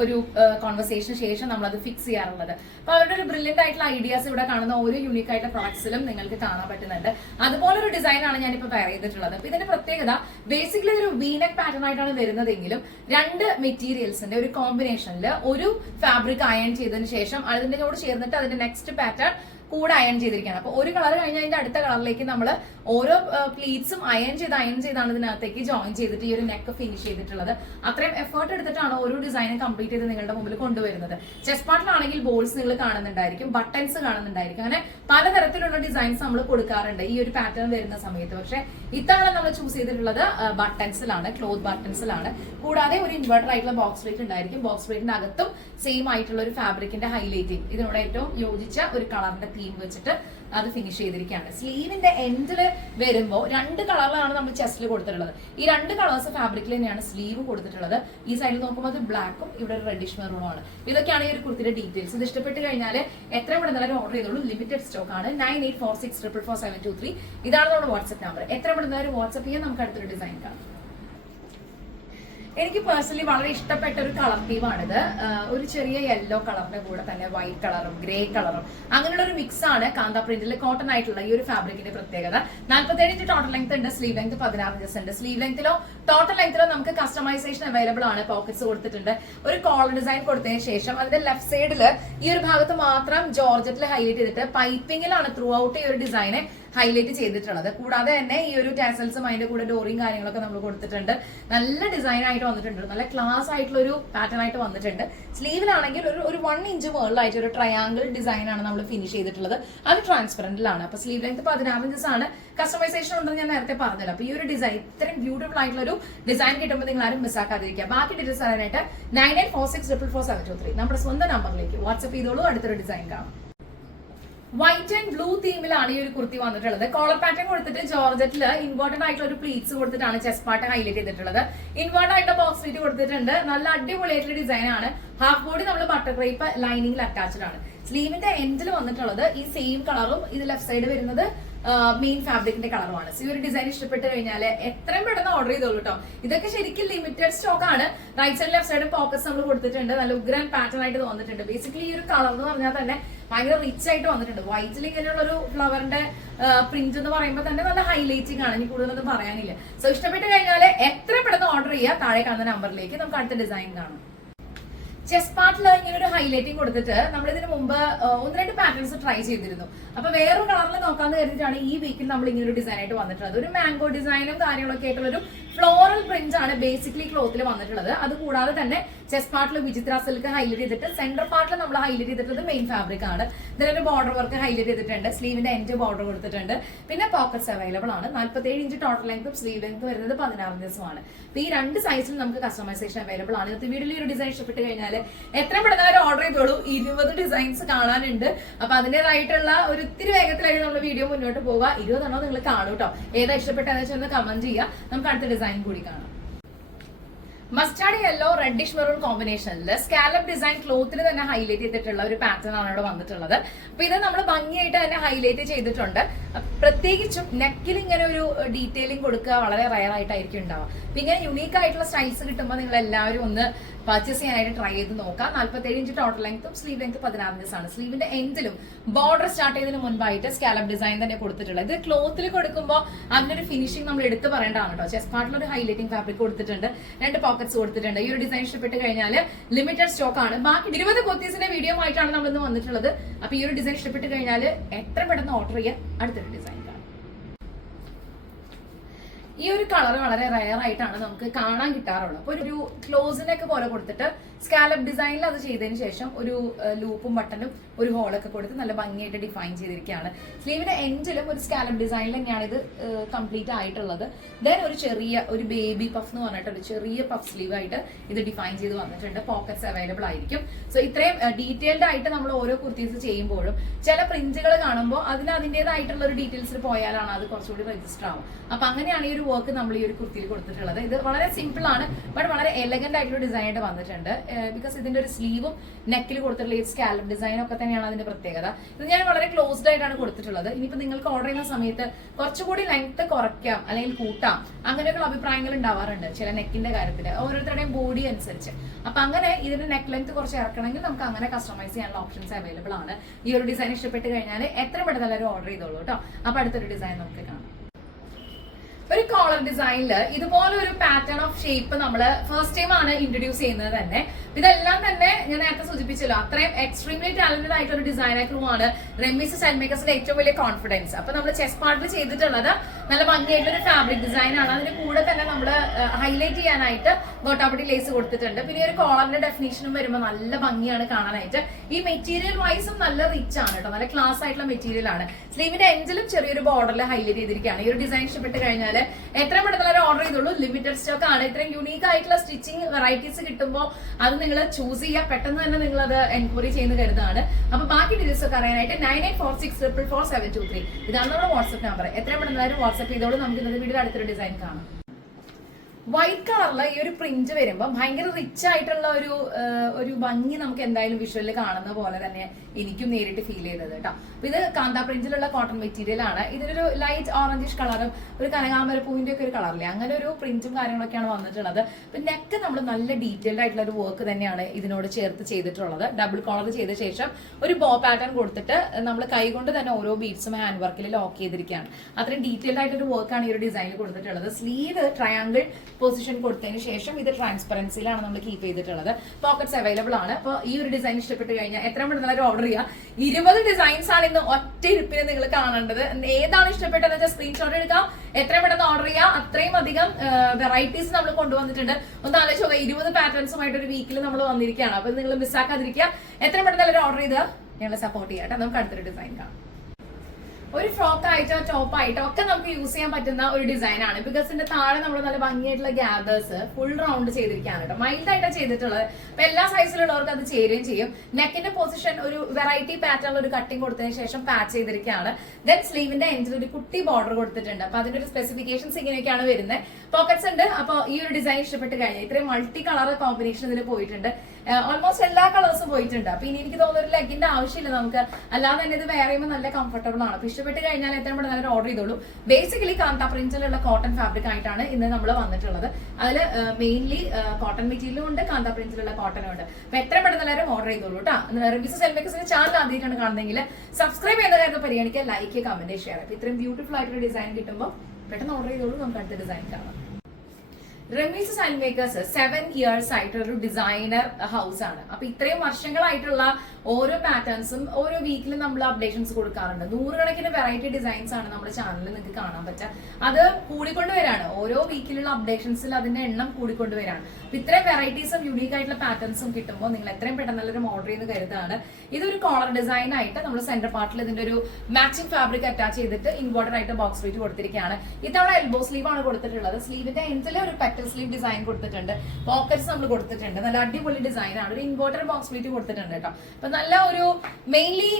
ഒരു കോൺവെർസേഷന് ശേഷം നമ്മൾ അത് ഫിക്സ് ചെയ്യാറുള്ളത്. അപ്പൊ അവരുടെ ഒരു ബ്രില്യന്റ് ആയിട്ടുള്ള ഐഡിയാസ് ഇവിടെ കാണുന്ന ഓരോ യൂണിക് ആയിട്ടുള്ള പ്രൊഡക്ട്സിലും നിങ്ങൾക്ക് കാണാൻ പറ്റുന്നുണ്ട്. അതുപോലെ ഒരു ഡിസൈൻ ആണ് ഞാനിപ്പോ പെയർ ചെയ്തിട്ടുള്ളത്. അപ്പൊ ഇതിന്റെ പ്രത്യേകത ബേസിക്കലി ഒരു വീനെക്ക് പാറ്റേൺ ആയിട്ടാണ് വരുന്നതെങ്കിലും രണ്ട് മെറ്റീരിയൽസിന്റെ ഒരു കോമ്പിനേഷനിൽ ഒരു ഫാബ്രിക് അയൺ ചെയ്തതിന് ശേഷം അതിന്റെ കൂടെ ചേർന്നിട്ട് അതിന്റെ നെക്സ്റ്റ് പാറ്റേൺ കൂടെ അയൺ ചെയ്തിരിക്കുകയാണ്. അപ്പൊ ഒരു കളർ കഴിഞ്ഞാൽ അതിന്റെ അടുത്ത കളറിലേക്ക് നമ്മൾ ഓരോ പ്ലീറ്റ്സും അയൺ ചെയ്താണ് ഇതിനകത്തേക്ക് ജോയിൻ ചെയ്തിട്ട് ഈ ഒരു നെക്ക് ഫിനിഷ് ചെയ്തിട്ടുള്ളത്. അത്രയും എഫേർട്ട് എടുത്തിട്ടാണ് ഓരോ ഡിസൈനും കംപ്ലീറ്റ് ചെയ്ത് നിങ്ങളുടെ മുമ്പിൽ കൊണ്ടുവരുന്നത്. ചെസ്റ്റ് പാർട്ടിലാണെങ്കിൽ ബോൾസ് നിങ്ങൾ കാണുന്നുണ്ടായിരിക്കും, ബട്ടൺസ് കാണുന്നുണ്ടായിരിക്കും. അങ്ങനെ പലതരത്തിലുള്ള ഡിസൈൻസ് നമ്മൾ കൊടുക്കാറുണ്ട് ഈ ഒരു പാറ്റേൺ വരുന്ന സമയത്ത്. പക്ഷെ ഇത്തവണ നമ്മൾ ചൂസ് ചെയ്തിട്ടുള്ളത് ബട്ടൺസിലാണ്, ക്ലോത്ത് ബട്ടൺസിലാണ്. കൂടാതെ ഒരു ഇൻവെർട്ടർ ആയിട്ടുള്ള ബോക്സ് പ്ലേറ്റ് ഉണ്ടായിരിക്കും. ബോക്സ് പ്ലേറ്റിന്റെ അകത്തും സെയിം ആയിട്ടുള്ള ഒരു ഫാബ്രിക്കിന്റെ ഹൈലൈറ്റിംഗ് ഇതിനോട് ഏറ്റവും യോജിച്ച ഒരു കളറിന്റെ തീം വെച്ചിട്ട് അത് ഫിനിഷ് ചെയ്തിരിക്കുകയാണ്. സ്ലീവിന്റെ എൻഡില് വരുമ്പോൾ രണ്ട് കളറിലാണ് നമ്മൾ ചെസ്റ്റിൽ കൊടുത്തിട്ടുള്ളത്. ഈ രണ്ട് കളേഴ്സ് ഫാബ്രിക്കിൽ തന്നെയാണ് സ്ലീവ് കൊടുത്തിട്ടുള്ളത്. ഈ സൈഡിൽ നോക്കുമ്പോൾ അത് ബ്ലാക്കും ഇവിടെ ഒരു റെഡിഷ് മെറൂണും ആണ്. ഇതൊക്കെയാണ് ഈ ഒരു കുർത്തിയുടെ ഡീറ്റെയിൽസ്. ഇത് ഇഷ്ടപ്പെട്ട് കഴിഞ്ഞാൽ എത്രയും പെട്ടെന്ന് ഓർഡർ ചെയ്തോളൂ. ലിമിറ്റഡ് സ്റ്റോക്ക് ആണ്. 9846444723 ഇതാണ് നമ്മുടെ വാട്സ്ആപ്പ് നമ്പർ. എത്രയും പെട്ടെന്ന് വാട്സ്ആപ്പ് ചെയ്യാൻ. നമുക്ക് അടുത്തൊരു ഡിസൈൻ കാണാം. എനിക്ക് പേഴ്സണലി വളരെ ഇഷ്ടപ്പെട്ട ഒരു കളർ തീമാണിത്. ഒരു ചെറിയ യെല്ലോ കളറിന്റെ കൂടെ തന്നെ വൈറ്റ് കളറും ഗ്രേ കളറും അങ്ങനെയുള്ള ഒരു മിക്സ് ആണ് കാന്ത പ്രിന്റിൽ കോട്ടൺ ആയിട്ടുള്ള ഈ ഒരു ഫാബ്രിക്കിന്റെ പ്രത്യേകത. 47 ഇഞ്ച് ടോട്ടൽ ലെങ്ത് ഉണ്ട്. സ്ലീവ് ലെങ്ത് 16 ഇഞ്ചസ് ഉണ്ട്. സ്ലീവ് ലെങ്തിലോ ടോട്ടൽ ലെങ്തിലോ നമുക്ക് കസ്റ്റമൈസേഷൻ അവൈലബിൾ ആണ്. പോക്കറ്റ്സ് കൊടുത്തിട്ടുണ്ട്. ഒരു കോളർ ഡിസൈൻ കൊടുത്തതിന് ശേഷം അതിന്റെ ലെഫ്റ്റ് സൈഡിൽ ഈ ഒരു ഭാഗത്ത് മാത്രം ജോർജറ്റിൽ ഹൈലൈറ്റ് ചെയ്തിട്ട് പൈപ്പിങ്ങിലാണ് ത്രൂ ഔട്ട് ഈ ഒരു ഡിസൈനെ ഹൈലൈറ്റ് ചെയ്തിട്ടുള്ളത്. കൂടാതെ തന്നെ ഈ ഒരു ടാസൽസും അതിന്റെ കൂടെ ഡോറിയും കാര്യങ്ങളൊക്കെ നമ്മൾ കൊടുത്തിട്ടുണ്ട്. നല്ല ഡിസൈൻ ആയിട്ട് വന്നിട്ടുണ്ട്. നല്ല ക്ലാസ് ആയിട്ടുള്ള ഒരു പാറ്റേൺ ആയിട്ട് വന്നിട്ടുണ്ട്. സ്ലീവിലാണെങ്കിൽ ഒരു 1 ഇഞ്ച് മുകളിലായിട്ട് ഒരു ട്രയാങ്കിൾ ഡിസൈൻ ആണ് നമ്മൾ ഫിനിഷ് ചെയ്തിട്ടുള്ളത്. അത് ട്രാൻസ്പെറന്റിലാണ്. അപ്പൊ സ്ലീവ് ലെങ്ത് 16 ഇഞ്ചസ് ആണ്. കസ്റ്റമൈസേഷൻ ഉണ്ടെന്ന് ഞാൻ നേരത്തെ പറഞ്ഞല്ലോ. അപ്പൊ ഈ ഒരു ഡിസൈൻ ഇത്രയും ബ്യൂട്ടിഫുൾ ആയിട്ടുള്ള ഒരു ഡിസൈൻ കിട്ടുമ്പോൾ നിങ്ങൾ ആരും മിസ്സാക്കാതിരിക്കുക. ബാക്കി ഡീറ്റെയിൽസ് അറിയാനായിട്ട് 9846444723 നമ്മുടെ സ്വന്തം നമ്പറിലേക്ക് വാട്സ്ആപ്പ് ചെയ്തോളൂ. അടുത്തൊരു ഡിസൈൻ കാണാം. വൈറ്റ് ആൻഡ് ബ്ലൂ തീമിലാണ് ഈ ഒരു കുർത്തി വന്നിട്ടുള്ളത്. കോളർ പാറ്റേൺ കൊടുത്തിട്ട് ജോർജറ്റില് ഇൻവേർട്ടഡ് ആയിട്ടുള്ള ഒരു പ്ലീറ്റ്സ് കൊടുത്തിട്ടാണ് ചെസ്റ്റ് പാർട്ട് ഹൈലൈറ്റ് ചെയ്തിട്ടുള്ളത്. ഇൻവേർട്ടഡ് ആയിട്ടുള്ള ബോക്സ് പ്ലീറ്റ് കൊടുത്തിട്ടുണ്ട്. നല്ല അടിപൊളിയായിട്ടുള്ള ഡിസൈൻ ആണ്. ഹാഫ് ബോഡി നമ്മൾ ബട്ടർ ക്രേപ്പ് ലൈനിങ്ങിൽ അറ്റാച്ച്ഡ് ആണ്. സ്ലീവിന്റെ എൻഡിൽ വന്നിട്ടുള്ളത് ഈ സെയിം കളറും ഇത് ലെഫ്റ്റ് സൈഡ് വരുന്നത് മെയിൻ ഫാബ്രിക്കിന്റെ കളറുമാണ്. ഈ ഒരു ഡിസൈൻ ഇഷ്ടപ്പെട്ട് കഴിഞ്ഞാൽ എത്രയും പെട്ടെന്ന് ഓർഡർ ചെയ്തോളൂ കേട്ടോ. ഇതൊക്കെ ശരിക്കും ലിമിറ്റഡ് സ്റ്റോക്ക് ആണ്. Right side left side pockets നമ്മൾ കൊടുത്തിട്ടുണ്ട്. നല്ല ഉഗ്രൻ പാറ്റേൺ ആയിട്ട് തോന്നിട്ടുണ്ട്. ബേസിക്കലി ഈ ഒരു കളർ എന്ന് പറഞ്ഞാൽ തന്നെ ഭയങ്കര റിച്ച് ആയിട്ട് വന്നിട്ടുണ്ട്. വൈറ്റിൽ ഇങ്ങനെയുള്ള ഒരു ഫ്ലവറിന്റെ പ്രിന്റ് എന്ന് പറയുമ്പോൾ തന്നെ നല്ല ഹൈലൈറ്റിംഗ് ആണ്. ഇനി കൂടുതലൊന്നും പറയാനില്ല. സോ ഇഷ്ടപ്പെട്ട് കഴിഞ്ഞാൽ എത്ര പെട്ടെന്ന് ഓർഡർ ചെയ്യുക. താഴെ കാണുന്ന നമ്പറിലേക്ക്. നമുക്ക് അടുത്ത ഡിസൈൻ കാണാം. ചെസ്റ്റ് പാർട്ടിൽ ഇങ്ങനെ ഒരു ഹൈലൈറ്റിംഗ് കൊടുത്തിട്ട് നമ്മൾ ഇതിന് മുമ്പ് 1-2 പാറ്റേൺസ് ട്രൈ ചെയ്തിരുന്നു. അപ്പൊ വേറൊരു കളറിൽ നോക്കാന്ന് കരുതിയിട്ടാണ് ഈ വീക്കിൽ നമ്മൾ ഇങ്ങനെ ഒരു ഡിസൈൻ ആയിട്ട് വന്നിട്ടുള്ളത്. ഒരു മാംഗോ ഡിസൈനും കാര്യങ്ങളൊക്കെ ആയിട്ടുള്ള ഒരു ഫ്ലോറൽ പ്രിന്റ് ആണ് ബേസിക്കലി ക്ലോത്തിൽ വന്നിട്ടുള്ളത്. അത് കൂടാതെ തന്നെ ചെസ്റ്റ് പാർട്ടിൽ വിചിത്ര സിൽക്ക് ഹൈലൈറ്റ് ചെയ്തിട്ട് സെന്റർ പാർട്ടിൽ നമ്മൾ ഹൈലൈറ്റ് ചെയ്തിട്ടുള്ളത് മെയിൻ ഫാബ്രിക് ആണ്. ഇതിലൊരു ബോർഡർ വർക്ക് ഹൈലൈറ്റ് ചെയ്തിട്ടുണ്ട്. സ്ലീവിന്റെ എൻഡ് ബോർഡർ കൊടുത്തിട്ടുണ്ട്. പിന്നെ പോക്കറ്റ്സ് അവൈലബിൾ ആണ്. 47 ഇഞ്ച് ടോട്ടൽ ലെങ്തും സ്ലീവ് ലെങ്ത് വരുന്നത് 16 ഇഞ്ചസും ആണ്. അപ്പൊ ഈ രണ്ട് സൈസിലും നമുക്ക് കസ്റ്റമൈസേഷൻ അവൈലബിൾ ആണ്. ഇന്നത്തെ വീഡിയോയിൽ ഒരു ഡിസൈൻ ഇഷ്ടപ്പെട്ട് കഴിഞ്ഞാൽ എത്ര പെട്ടെന്ന് ഓർഡർ ചെയ്തോളൂ. 20 ഡിസൈൻസ് കാണാനുണ്ട്. അപ്പൊ അതിന്റേതായിട്ടുള്ള ഒരു ഇത്തിരി വേഗത്തിലായിട്ട് നമ്മൾ വീഡിയോ മുന്നോട്ട് പോവുക. 20 എണ്ണം നിങ്ങൾ കാണും കേട്ടോ. ഏതാ ഇഷ്ടപ്പെട്ടതെന്ന് വെച്ചാൽ ഒന്ന് കമന്റ് ചെയ്യുക. നമുക്ക് അടുത്ത ഡിസൈൻ കൂടി കാണാം. മസ്റ്റാർഡ് യെല്ലോ റെഡിഷ് മെറൂൺ കോമ്പിനേഷനിൽ സ്കാലപ്പ് ഡിസൈൻ ക്ലോത്തിൽ തന്നെ ഹൈലൈറ്റ് ചെയ്തിട്ടുള്ള ഒരു പാറ്റേൺ ആണ് ഇവിടെ വന്നിട്ടുള്ളത്. അപ്പൊ ഇത് നമ്മൾ ഭംഗിയായിട്ട് തന്നെ ഹൈലൈറ്റ് ചെയ്തിട്ടുണ്ട്. പ്രത്യേകിച്ചും നെക്കിൽ ഇങ്ങനെ ഒരു ഡീറ്റെയിലിംഗ് കൊടുക്കുക വളരെ റയർ ആയിട്ടായിരിക്കും ഉണ്ടാവുക. അപ്പൊ ഇങ്ങനെ യുണീക്ക് ആയിട്ടുള്ള സ്റ്റൈൽസ് കിട്ടുമ്പോൾ നിങ്ങൾ എല്ലാവരും ഒന്ന് പർച്ചേസ് ചെയ്യാനായിട്ട് ട്രൈ ചെയ്ത് നോക്കാം. 47 ഇഞ്ച് ടോട്ടൽ ലെങ്ത്തും സ്ലീവ് ലെങ്ത് 16 ഇഞ്ചസ് ആണ്. സ്ലീവിന്റെ എൻഡിലും ബോർഡർ സ്റ്റാർട്ട് ചെയ്തതിന് മുൻപായിട്ട് സ്കാലപ്പ് ഡിസൈൻ തന്നെ കൊടുത്തിട്ടുള്ളത്. ഇത് ക്ലോത്തിൽ കൊടുക്കുമ്പോൾ അതിനൊരു ഫിനിഷിംഗ് നമ്മൾ എടുത്ത് പറയേണ്ടതാണ് കേട്ടോ. ചെസ്റ്റ് പാർട്ടിൽ ഒരു ഹൈലൈറ്റിംഗ് ഫാബ്രിക് കൊടുത്തിട്ടുണ്ട്, 2 പോക്കറ്റ്സ് കൊടുത്തിട്ടുണ്ട്. ഈ ഒരു ഡിസൈൻ ഇഷ്ടപ്പെട്ട് കഴിഞ്ഞാൽ ലിമിറ്റഡ് സ്റ്റോക്ക് ആണ്. ബാക്കി 20 കുർത്തീസിന്റെ വീഡിയോ ആയിട്ടാണ് നമ്മൾ ഇന്ന് വന്നിട്ടുള്ളത്. അപ്പൊ ഈ ഒരു ഡിസൈൻ ഇഷ്ടപ്പെട്ട് കഴിഞ്ഞാൽ എത്ര പെട്ടെന്ന് ഓർഡർ ചെയ്യാം. അടുത്തൊരു ഡിസൈൻ കാണാം. ഈ ഒരു കളർ വളരെ റയർ ആയിട്ടാണ് നമുക്ക് കാണാൻ കിട്ടാറുള്ളത്. അപ്പൊ ഒരു ക്ലോസിനൊക്കെ പോലെ കൊടുത്തിട്ട് സ്കാലപ്പ് ഡിസൈനിൽ അത് ചെയ്തതിന് ശേഷം ഒരു ലൂപ്പും ബട്ടണും ഒരു ഹോളൊക്കെ കൊടുത്ത് നല്ല ഭംഗിയായിട്ട് ഡിഫൈൻ ചെയ്തിരിക്കുകയാണ്. സ്ലീവിന്റെ എൻഡിലും ഒരു സ്കാലപ്പ് ഡിസൈനിൽ തന്നെയാണ് ഇത് കംപ്ലീറ്റ് ആയിട്ടുള്ളത്. ദെൻ ഒരു ചെറിയ ഒരു ബേബി പഫ് എന്ന് പറഞ്ഞിട്ട് ഒരു ചെറിയ പഫ് സ്ലീവ് ആയിട്ട് ഇത് ഡിഫൈൻ ചെയ്ത് വന്നിട്ടുണ്ട്. പോക്കറ്റ്സ് അവൈലബിൾ ആയിരിക്കും. സോ ഇത്രയും ഡീറ്റെയിൽഡ് ആയിട്ട് നമ്മൾ ഓരോ കുർത്തീസ് ചെയ്യുമ്പോഴും ചില പ്രിന്റുകൾ കാണുമ്പോൾ അതിന് അതിൻ്റെതായിട്ടുള്ള ഒരു ഡീറ്റെയിൽസിൽ പോയാലാണ് അത് കുറച്ചുകൂടി രജിസ്റ്റർ ആവും. അപ്പൊ അങ്ങനെയാണ് ഈ ഒരു വർക്ക് നമ്മൾ ഈ ഒരു കുർത്തിയിൽ കൊടുത്തിട്ടുള്ളത്. ഇത് വളരെ സിമ്പിൾ ആണ്, ബട്ട് വളരെ എലഗന്റ് ആയിട്ടുള്ള ഡിസൈൻ ആയിട്ട് വന്നിട്ടുണ്ട്. ബിക്കോസ് ഇതിന്റെ ഒരു സ്ലീവും നെക്കിൽ കൊടുത്തിട്ടുള്ള ഈ സ്കാലപ്പ് ഡിസൈൻ ഒക്കെ തന്നെയാണ് അതിന്റെ പ്രത്യേകത. ഇത് ഞാൻ വളരെ ക്ലോസ്ഡ് ആയിട്ടാണ് കൊടുത്തിട്ടുള്ളത്. ഇനിയിപ്പോ നിങ്ങൾക്ക് ഓർഡർ ചെയ്യുന്ന സമയത്ത് കുറച്ചുകൂടി ലെങ്ത് കുറയ്ക്കാം അല്ലെങ്കിൽ കൂട്ടാം അങ്ങനെയൊക്കെ അഭിപ്രായങ്ങൾ ഉണ്ടാവാറുണ്ട് ചില നെക്കിന്റെ കാര്യത്തിൽ, ഓരോരുത്തരുടെയും ബോഡി അനുസരിച്ച്. അപ്പൊ അങ്ങനെ ഇതിന്റെ നെക്ക് ലെങ്ത് കുറച്ച് ഇറക്കണമെങ്കിൽ നമുക്ക് അങ്ങനെ കസ്റ്റമൈസ് ചെയ്യാനുള്ള ഓപ്ഷൻസ് അവൈലബിൾ ആണ്. ഈ ഒരു ഡിസൈൻ ഇഷ്ടപ്പെട്ട് കഴിഞ്ഞാൽ എത്ര പെട്ടെന്ന് എല്ലാവരും ഓർഡർ ചെയ്തോളൂ കേട്ടോ. അപ്പൊ അടുത്തൊരു ഡിസൈൻ നമുക്ക് കാണാം. ഒരു കോളർ ഡിസൈനിൽ ഇതുപോലെ ഒരു പാറ്റേൺ ഓഫ് ഷേപ്പ് നമ്മൾ ഫസ്റ്റ് ടൈം ആണ് ഇൻട്രൊഡ്യൂസ് ചെയ്യുന്നത് തന്നെ. ഇതെല്ലാം തന്നെ ഞാൻ നേരത്തെ സൂചിപ്പിച്ചല്ലോ, അത്രയും എക്സ്ട്രീംലി ടാലന്റഡ് ആയിട്ടുള്ള ഒരു ഡിസൈനർ ക്രൂ ആണ് റെമീസ് സ്റ്റൈൽ മേക്കേഴ്സിന്റെ ഏറ്റവും വലിയ കോൺഫിഡൻസ്. അപ്പൊ നമ്മൾ ചെസ്റ്റ് പാർട്ടിൽ ചെയ്തിട്ടുള്ളത് നല്ല ഭംഗിയായിട്ടുള്ള ഒരു ഫാബ്രിക് ഡിസൈൻ ആണ്. അതിന്റെ കൂടെ തന്നെ നമ്മൾ ഹൈലൈറ്റ് ചെയ്യാനായിട്ട് ഗോട്ടാപ്പട്ടി ലേസ് കൊടുത്തിട്ടുണ്ട്. പിന്നെ ഒരു കോളറിന്റെ ഡെഫിനേഷനും വരുമ്പോൾ നല്ല ഭംഗിയാണ് കാണാനായിട്ട്. ഈ മെറ്റീരിയൽ വൈസും നല്ല റിച്ച് ആണ് കേട്ടോ, നല്ല ക്ലാസ് ആയിട്ടുള്ള മെറ്റീരിയൽ ആണ്. സ്ലീവിന്റെ എൻഡിലും ചെറിയൊരു ബോർഡറിൽ ഹൈലൈറ്റ് ചെയ്തിരിക്കുകയാണ്. ഈ ഒരു ഡിസൈൻ ഇഷ്ടപ്പെട്ട് കഴിഞ്ഞാൽ എത്ര പെട്ടെന്ന് ഓർഡർ ചെയ്തോളൂ. ലിമിറ്റഡ് സ്റ്റോക്ക് ആണ്. ഇത്രയും യുണീക്ക് ആയിട്ടുള്ള സ്റ്റിച്ചിങ് വെറൈറ്റീസ് കിട്ടുമ്പോൾ അത് നിങ്ങൾ ചൂസ് ചെയ്യുക. പെട്ടെന്ന് തന്നെ നിങ്ങൾ അത് എൻക്വയറി ചെയ്യുന്ന കരുതാണ്. അപ്പൊ ബാക്കി ഡീറ്റെയിൽസ് ഒക്കെ അറിയാനായിട്ട് 9846444723 ഇതാണ് നമ്മുടെ വാട്സ്ആപ്പ് നമ്പർ. എത്ര പെട്ടെന്ന് വാട്സ്ആപ്പ് ചെയ്തോളൂ. നമുക്ക് ഇന്നത്തെ വീഡിയോ അടുത്തൊരു ഡിസൈൻ കാണാം. വൈറ്റ് കളറില് ഈ ഒരു പ്രിന്റ് വരുമ്പോൾ ഭയങ്കര റിച്ച് ആയിട്ടുള്ള ഒരു ഭംഗി നമുക്ക് എന്തായാലും വിഷ്വലിൽ കാണുന്ന പോലെ തന്നെ എനിക്കും നേരിട്ട് ഫീൽ ചെയ്തത് കേട്ടോ. അപ്പൊ ഇത് കാന്ത പ്രിന്റിലുള്ള കോട്ടൺ മെറ്റീരിയൽ ആണ്. ഇതിനൊരു ലൈറ്റ് ഓറഞ്ചിഷ് കളറും ഒരു കനകാമര പൂവിന്റെ ഒക്കെ ഒരു കളറില്ലേ, അങ്ങനെ ഒരു പ്രിന്റും കാര്യങ്ങളൊക്കെയാണ് വന്നിട്ടുള്ളത്. അപ്പൊ നെക്ക് നമ്മൾ നല്ല ഡീറ്റെയിൽഡ് ആയിട്ടുള്ള ഒരു വർക്ക് തന്നെയാണ് ഇതിനോട് ചേർത്ത് ചെയ്തിട്ടുള്ളത്. ഡബിൾ കോളർ ചെയ്ത ശേഷം ഒരു ബോ പാറ്റേൺ കൊടുത്തിട്ട് നമ്മൾ കൈകൊണ്ട് തന്നെ ഓരോ ബീഡ്സും ഹാൻഡ് വർക്കിൽ ലോക്ക് ചെയ്തിരിക്കുകയാണ്. അത്രയും ഡീറ്റെയിൽഡ് ആയിട്ടൊരു വർക്കാണ് ഈ ഒരു ഡിസൈനിൽ കൊടുത്തിട്ടുള്ളത്. സ്ലീവ് ട്രയാങ്കിൾ പൊസിഷൻ കൊടുത്തതിന് ശേഷം ഇത് ട്രാൻസ്പെറൻസിയിലാണ് നമ്മൾ കീപ്പ് ചെയ്തിട്ടുള്ളത്. പോക്കറ്റ്സ് അവൈലബിൾ ആണ്. അപ്പൊ ഈ ഒരു ഡിസൈൻ ഇഷ്ടപ്പെട്ട് കഴിഞ്ഞാൽ എത്ര പെട്ടെന്ന് ഓർഡർ ചെയ്യുക. 20 ഡിസൈൻസ് ആണ് ഇന്ന് ഒറ്റ ഇരിപ്പിന് നിങ്ങൾ കാണേണ്ടത്. ഏതാണ് ഇഷ്ടപ്പെട്ടതെന്ന് വെച്ചാൽ സ്ക്രീൻഷോട്ട് എടുക്കാം, എത്ര പെട്ടെന്ന് ഓർഡർ ചെയ്യുക. അത്രയും അധികം വെറൈറ്റീസ് നമ്മൾ കൊണ്ടുവന്നിട്ടുണ്ട്. ഒന്ന് ആലോചിച്ച് നോക്കുക, 20 പാറ്റേൺസുമായിട്ട് ഒരു വീക്കിൽ നമ്മൾ വന്നിരിക്കുകയാണ്. അപ്പൊ നിങ്ങൾ മിസ്സാക്കാതിരിക്കുക. എത്ര പെട്ടെന്ന് ഓർഡർ ചെയ്ത് ഞങ്ങളെ സപ്പോർട്ട് ചെയ്യാം. നമുക്ക് അടുത്തൊരു ഡിസൈൻ കാണാം. ഒരു ഫ്രോക്ക് ആയിട്ടോ ടോപ്പ് ആയിട്ടോ ഒക്കെ നമുക്ക് യൂസ് ചെയ്യാൻ പറ്റുന്ന ഒരു ഡിസൈൻ ആണ്. ബിക്കോസ് ഇതിന്റെ താഴെ നമ്മൾ നല്ല ഭംഗിയായിട്ടുള്ള ഗ്യാദേഴ്സ് ഫുൾ റൗണ്ട് ചെയ്തിരിക്കുകയാണ് കേട്ടോ. മൈൽഡ് ആയിട്ടാണ് ചെയ്തിട്ടുള്ളത്. അപ്പൊ എല്ലാ സൈസിലുള്ളവർക്ക് അത് ചേരുകയും ചെയ്യും. നെക്കിന്റെ പൊസിഷൻ ഒരു വെറൈറ്റി പാറ്റേൺ ഒരു കട്ടിങ് കൊടുത്തതിന് ശേഷം പാച്ച് ചെയ്തിരിക്കുകയാണ്. ദെൻ സ്ലീവിന്റെ എൻഡിൽ ഒരു കുട്ടി ബോർഡർ കൊടുത്തിട്ടുണ്ട്. അപ്പൊ അതിന്റെ ഒരു സ്പെസിഫിക്കേഷൻസ് ഇങ്ങനെയൊക്കെയാണ് വരുന്നത്. പോക്കറ്റ്സ് ഉണ്ട്. അപ്പൊ ഈ ഒരു ഡിസൈൻ ഇഷ്ടപ്പെട്ട് കഴിഞ്ഞാൽ ഇത്രയും മൾട്ടി കളർ കോമ്പിനേഷൻ ഇതിൽ പോയിട്ടുണ്ട്. ഓൾമോസ്റ്റ് എല്ലാ കളേഴ്സും പോയിട്ടുണ്ട്. അപ്പൊ ഇനി എനിക്ക് തോന്നുന്ന ഒരു ലെഗിന്റെ ആവശ്യമില്ല നമുക്ക്. അല്ലാതെ തന്നെ ഇത് വേറെ ചെയ്യുമ്പോൾ നല്ല കംഫർട്ടബിൾ ആണ്. അപ്പൊ ഇഷ്ടപ്പെട്ട് കഴിഞ്ഞാൽ എത്ര പെട്ടെന്ന് ഓർഡർ ചെയ്തോളൂ. ബേസിക്കലി കാന്ത പ്രിന്റിലുള്ള കോട്ടൺ ഫാബ്രിക് ആയിട്ടാണ് ഇന്ന് നമ്മൾ വന്നിട്ടുള്ളത്. അതിൽ മെയിൻലി കോട്ടൺ മെറ്റീരിയലും ഉണ്ട്, കാന്ത പ്രിന്റിലുള്ള കോട്ടനും ഉണ്ട്. അപ്പൊ എത്ര പെട്ടെന്ന് എല്ലാവരും ഓർഡർ ചെയ്തോളൂ കേട്ടോ. റിവ്യൂസ് സ്റ്റൈൽ മേക്കേഴ്സിന്റെ ചാനൽ ആദ്യമായിട്ടാണ് കാണുന്നതെങ്കിൽ സബ്സ്ക്രൈബ് ചെയ്യുന്ന കാര്യം പരിഗണിക്കുക, ലൈക്ക്, കമന്റ്, ഷെയർ. അപ്പൊ ഇത്രയും ബ്യൂട്ടിഫുൾ ആയിട്ടുള്ള ഡിസൈൻ കിട്ടുമ്പോൾ പെട്ടെന്ന് ഓർഡർ ചെയ്തോളൂ. നമുക്ക് അടുത്ത ഡിസൈൻ കാണാം. റമീസ് സ്റ്റൈൽ മേക്കേഴ്സ് 7 years ആയിട്ടുള്ള ഒരു ഡിസൈനർ ഹൗസ് ആണ്. അപ്പൊ ഇത്രയും വർഷങ്ങളായിട്ടുള്ള ഓരോ പാറ്റേൺസും ഓരോ വീക്കിലും നമ്മൾ അപ്ഡേഷൻസ് കൊടുക്കാറുണ്ട്. 100 കണക്കിന് വെറൈറ്റി ഡിസൈൻസ് ആണ് നമ്മുടെ ചാനലിൽ നിങ്ങൾക്ക് കാണാൻ പറ്റുക. അത് കൂടിക്കൊണ്ടുവരാണ്. ഓരോ വീക്കിലുള്ള അപ്ഡേഷൻസിൽ അതിന്റെ എണ്ണം കൂടിക്കൊണ്ടുവരാണ്. അപ്പൊ ഇത്രയും വെറൈറ്റീസും യൂണീക്ക് ആയിട്ടുള്ള പാറ്റേൺസും കിട്ടുമ്പോൾ നിങ്ങൾ എത്രയും പെട്ടെന്ന് നല്ലൊരു ഓർഡർ ചെയ്യുന്ന കരുതാണ്. ഇതൊരു കോളർ ഡിസൈൻ ആയിട്ട് നമ്മൾ സെന്റർ പാർട്ടിൽ ഇതിന്റെ ഒരു മാച്ചിങ് ഫാബ്രിക് അറ്റാച്ച് ചെയ്തിട്ട് ഇൻവേർട്ടർ ആയിട്ട് ബോക്സ് വെയിറ്റ് കൊടുത്തിരിക്കുകയാണ്. ഇത്തവണ എൽബോ സ്ലീവ് ആണ് കൊടുത്തിട്ടുള്ളത്. സ്ലീവിന്റെ എൻഡിൽ ഒരു പെറ്റൽ സ്ലീവ് ഡിസൈൻ കൊടുത്തിട്ടുണ്ട്. പോക്കറ്റ്സ് നമ്മൾ കൊടുത്തിട്ടുണ്ട്. നല്ല അടിപൊളി ഡിസൈൻ ആണ്. ഒരു ഇൻവേർട്ടർ ബോക്സ് വെയിറ്റ് കൊടുത്തിട്ടുണ്ട് കേട്ടോ. അപ്പൊ നല്ല ഒരു മെയിൻലി